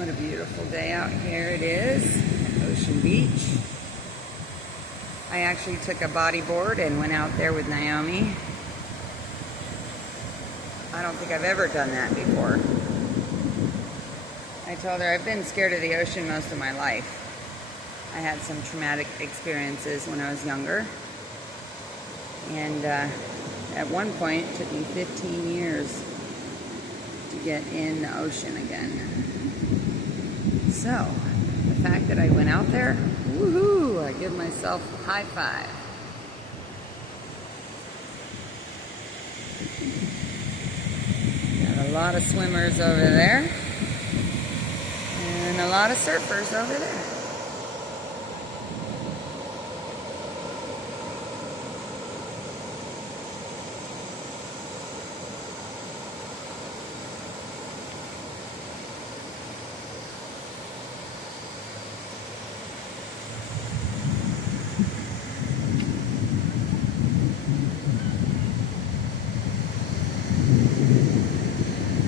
What a beautiful day out here it is at Ocean Beach. I actually took a bodyboard and went out there with Naomi. I don't think I've ever done that before. I told her I've been scared of the ocean most of my life. I had some traumatic experiences when I was younger. And at one point, it took me 15 years to get in the ocean again. So, the fact that I went out there, woohoo, I give myself a high five. Got a lot of swimmers over there, and a lot of surfers over there.